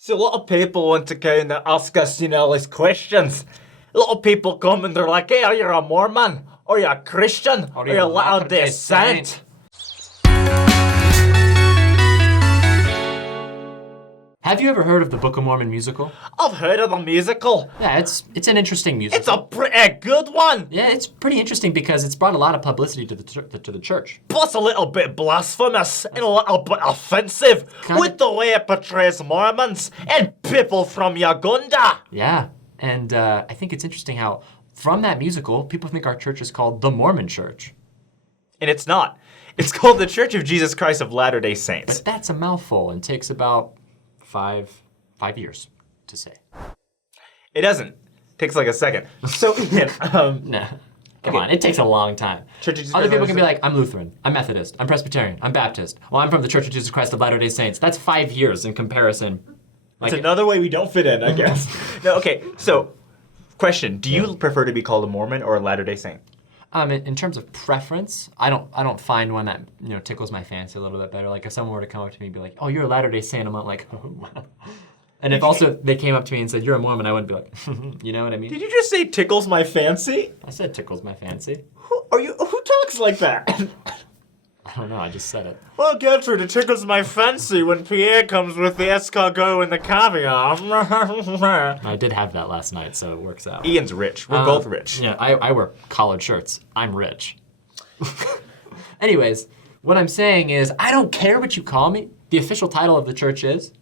So a lot of people want to kind of ask us, these questions. A lot of people come and they're like, hey, are you a Mormon? Are you a Christian? Are you a Latter-day Saint? Have you ever heard of the Book of Mormon musical? I've heard of the musical. Yeah, it's an interesting musical. It's a pretty good one. Yeah, it's pretty interesting because it's brought a lot of publicity to the church. Plus a little bit blasphemous and a little bit offensive with the way it portrays Mormons and people from Uganda. Yeah, and I think it's interesting how from that musical, people think our church is called the Mormon Church. And it's not. It's called the Church of Jesus Christ of Latter-day Saints. But that's a mouthful and takes about five years to say. It doesn't. It takes like a second. So, Ian, Nah. Come on, it takes a long time. Church of Jesus Other Christ people can be like, I'm Lutheran, I'm Methodist, I'm Presbyterian, I'm Baptist. Well, I'm from the Church of Jesus Christ of Latter-day Saints. That's 5 years in comparison. It's another way we don't fit in, I guess. No, okay, so, question. Do you prefer to be called a Mormon or a Latter-day Saint? In terms of preference, I don't find one that tickles my fancy a little bit better. Like if someone were to come up to me and be like, "Oh, you're a Latter-day Saint," I'm not like, "Oh." And if also they came up to me and said, "You're a Mormon," I wouldn't be like, you know what I mean? Did you just say tickles my fancy? I said tickles my fancy. Who talks like that? I don't know. I just said it. Well, Gertrude, it tickles my fancy when Pierre comes with the escargot and the caviar. I did have that last night, so it works out. Ian's rich. We're both rich. Yeah, I wear collared shirts. I'm rich. Anyways, what I'm saying is, I don't care what you call me. The official title of the church is?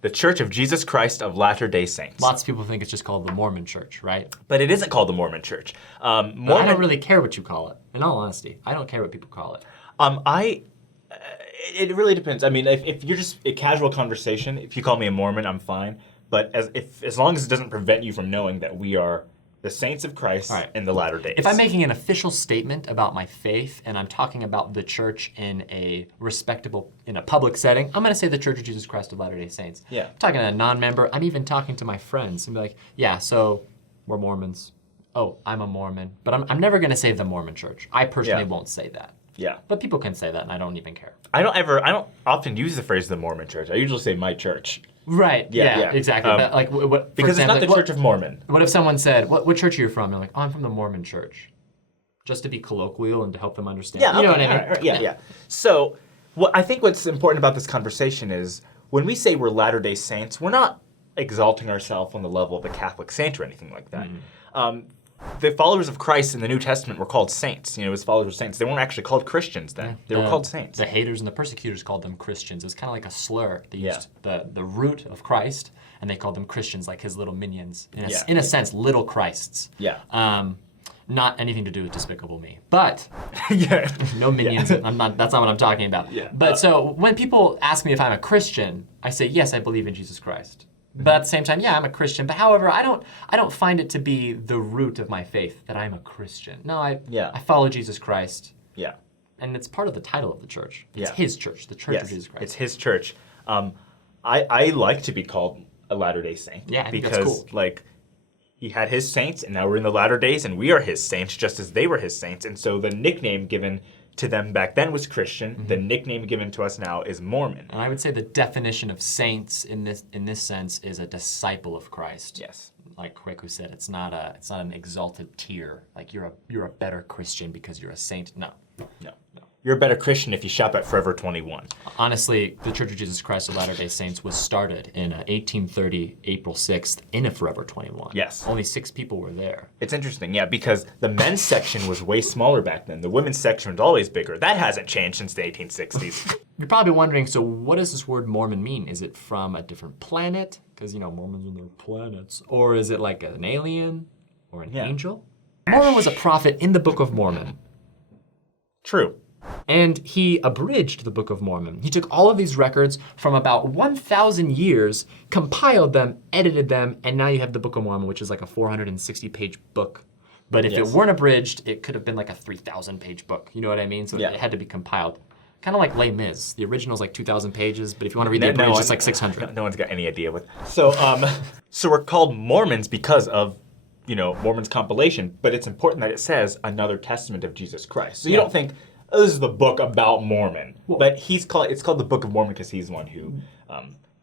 The Church of Jesus Christ of Latter-day Saints. Lots of people think it's just called the Mormon Church, right? But it isn't called the Mormon Church. I don't really care what you call it. In all honesty, I don't care what people call it. It really depends. I mean, if you're just a casual conversation, if you call me a Mormon, I'm fine. But as long as it doesn't prevent you from knowing that we are the saints of Christ in the latter days. If I'm making an official statement about my faith and I'm talking about the church in a public setting, I'm going to say the Church of Jesus Christ of Latter-day Saints. Yeah. I'm talking to a non-member. I'm even talking to my friends and be like, yeah, so we're Mormons. Oh, I'm a Mormon. But I'm never going to say the Mormon Church. I personally won't say that. Yeah. But people can say that and I don't even care. I don't often use the phrase the Mormon Church. I usually say my church. Right. Yeah. Exactly. But like, what? Because example, it's not the Church of Mormon. What if someone said, "What church are you from?" And I'm like, "Oh, I'm from the Mormon Church," just to be colloquial and to help them understand. Yeah. You know okay, what I mean? Right, yeah. So, I think what's important about this conversation is when we say we're Latter-day Saints, we're not exalting ourselves on the level of a Catholic saint or anything like that. The followers of Christ in the New Testament were called saints. As followers of saints. They weren't actually called Christians then. They were called saints. The haters and the persecutors called them Christians. It's kind of like a slur. They used the root of Christ, and they called them Christians, like his little minions. In a sense, little Christs. Yeah. Not anything to do with Despicable Me. But yeah. No minions. That's not what I'm talking about. Yeah. But so when people ask me if I'm a Christian, I say, yes, I believe in Jesus Christ. But at the same time, yeah, I'm a Christian. But however, I don't find it to be the root of my faith that I'm a Christian. No, I follow Jesus Christ. Yeah. And it's part of the title of the church. It's his church, the Church of Jesus Christ. It's his church. I like to be called a Latter-day Saint. Yeah, I think because that's cool. He had his saints, and now we're in the latter days, and we are his saints, just as they were his saints. And so the nickname given to them back then was Christian. Mm-hmm. The nickname given to us now is Mormon. And I would say the definition of saints in this sense is a disciple of Christ. Yes. Like Kwaku said, it's not an exalted tier. Like you're a better Christian because you're a saint. No. You're a better Christian if you shop at Forever 21. Honestly, the Church of Jesus Christ of Latter-day Saints was started in 1830, April 6th, in a Forever 21. Yes. Only 6 people were there. It's interesting, yeah, because the men's section was way smaller back then. The women's section was always bigger. That hasn't changed since the 1860s. You're probably wondering, so what does this word Mormon mean? Is it from a different planet? Because, Mormons are their planets. Or is it like an alien or an angel? Mormon was a prophet in the Book of Mormon. True. And he abridged the Book of Mormon. He took all of these records from about 1,000 years, compiled them, edited them, and now you have the Book of Mormon, which is like a 460-page book. But if it weren't abridged, it could have been like a 3,000-page book. You know what I mean? So it had to be compiled. Kind of like Les Mis. The original's like 2,000 pages, but if you want to read the abridged, it's like 600. No one's got any idea what. So we're called Mormons because of Mormon's compilation, but it's important that it says another testament of Jesus Christ. So you don't think, this is the book about Mormon. Well, but it's called the Book of Mormon because he's the one who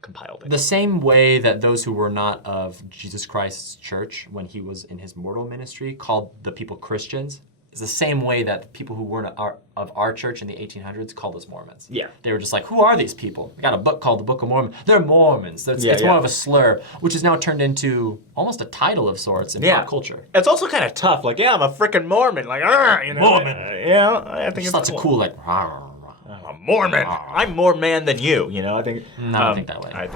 compiled it. The same way that those who were not of Jesus Christ's church when he was in his mortal ministry called the people Christians, is the same way that people who weren't of our church in the 1800s called us Mormons. Yeah. They were just like, who are these people? We got a book called the Book of Mormon. They're Mormons. It's more of a slur, which is now turned into almost a title of sorts in pop culture. It's also kind of tough. Like, I'm a freaking Mormon. Like, you know. Mormon. I think it's lots of cool, like, I'm a Mormon. I'm more man than you. You know, I think. No, I don't think that way. I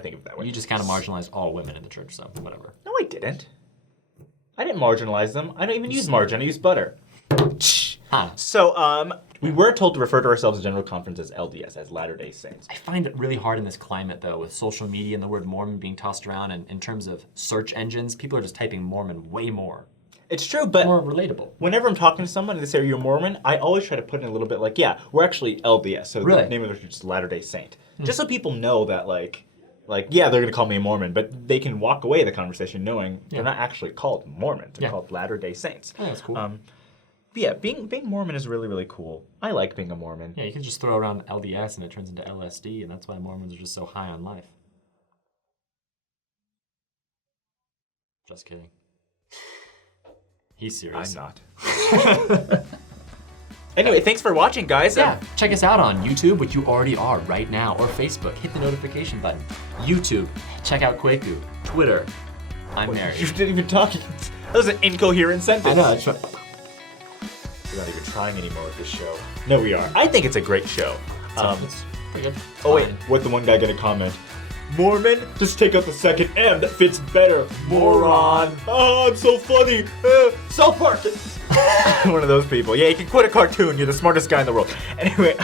think of it that way. You just kind of marginalized all women in the church, so whatever. No, I didn't. I didn't marginalize them. I don't even use margin. I use butter. So, we were told to refer to ourselves as General Conference as LDS, as Latter-day Saints. I find it really hard in this climate, though, with social media and the word Mormon being tossed around, and in terms of search engines, people are just typing Mormon way more. It's true, but more relatable. Whenever I'm talking to someone and they say, "Are you a Mormon?" I always try to put in a little bit like, "Yeah, we're actually LDS." So the name of it is just Latter-day Saint, just so people know that like, yeah, they're gonna call me a Mormon, but they can walk away the conversation knowing they're not actually called Mormons; they're called Latter-day Saints. Oh, that's cool. Yeah, being Mormon is really, really cool. I like being a Mormon. Yeah, you can just throw around LDS and it turns into LSD, and that's why Mormons are just so high on life. Just kidding. He's serious. I'm not. Anyway, thanks for watching, guys. Yeah, check us out on YouTube, which you already are right now, or Facebook. Hit the notification button. YouTube, check out Kwaku. Twitter, I'm married. You didn't even talk. That was an incoherent sentence. I know. We're not even trying anymore with this show. No, we are. I think it's a great show. It's pretty good. Oh, wait. What the one guy gonna comment? Mormon? Just take out the second M. That fits better. Moron. Oh, I'm so funny. South Park. One of those people. Yeah, you can quit a cartoon. You're the smartest guy in the world. Anyway,